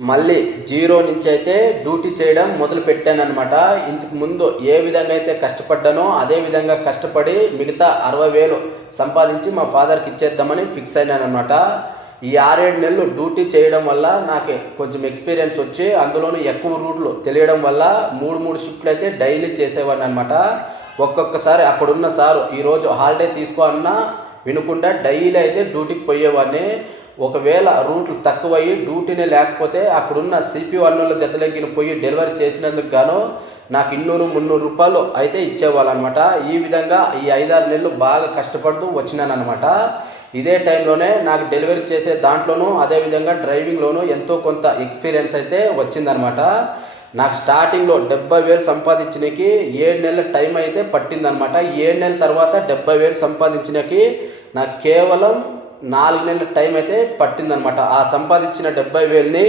మళ్ళీ జీరో నుంచి అయితే డ్యూటీ చేయడం మొదలు పెట్టానమాట. ఇంతకు ముందు ఏ విధంగా అయితే కష్టపడ్డానో అదే విధంగా కష్టపడి మిగతా 60,000 సంపాదించి మా ఫాదర్కి ఇచ్చేద్దామని ఫిక్స్ అయినానమాట. ఈ 6-7 నెలలు డ్యూటీ చేయడం వల్ల నాకు కొంచెం ఎక్స్పీరియన్స్ వచ్చి అందులోనూ ఎక్కువ రూట్లు తెలియడం వల్ల 3 షిఫ్ట్లు అయితే డైలీ చేసేవాడిని అనమాట. ఒక్కొక్కసారి అక్కడున్న సారు ఈరోజు హాలిడే తీసుకో అన్నా వినకుండా డైలీ అయితే డ్యూటీకి పోయేవాడిని. ఒకవేళ రూట్లు తక్కువయ్యి డ్యూటీనే లేకపోతే అక్కడున్న సిపి అన్నుల జతలెగ్గిన పోయి డెలివరీ చేసినందుకు గాను నాకు 200-300 రూపాయలు అయితే ఇచ్చేవాళ్ళు అనమాట. ఈ విధంగా ఈ 5-6 నెలలు బాగా కష్టపడుతూ వచ్చినానమాట. ఇదే టైంలోనే నాకు డెలివరీ చేసే దాంట్లోనూ అదేవిధంగా డ్రైవింగ్లోనూ ఎంతో కొంత ఎక్స్పీరియన్స్ అయితే వచ్చిందనమాట. నాకు స్టార్టింగ్లో 70,000 సంపాదించడానికి 7 నెలల టైం అయితే పట్టిందనమాట. 7 నెలల తర్వాత 70,000 సంపాదించడానికి నాకు కేవలం 4 నెలల టైం అయితే పట్టిందనమాట. ఆ సంపాదించిన 70,000ని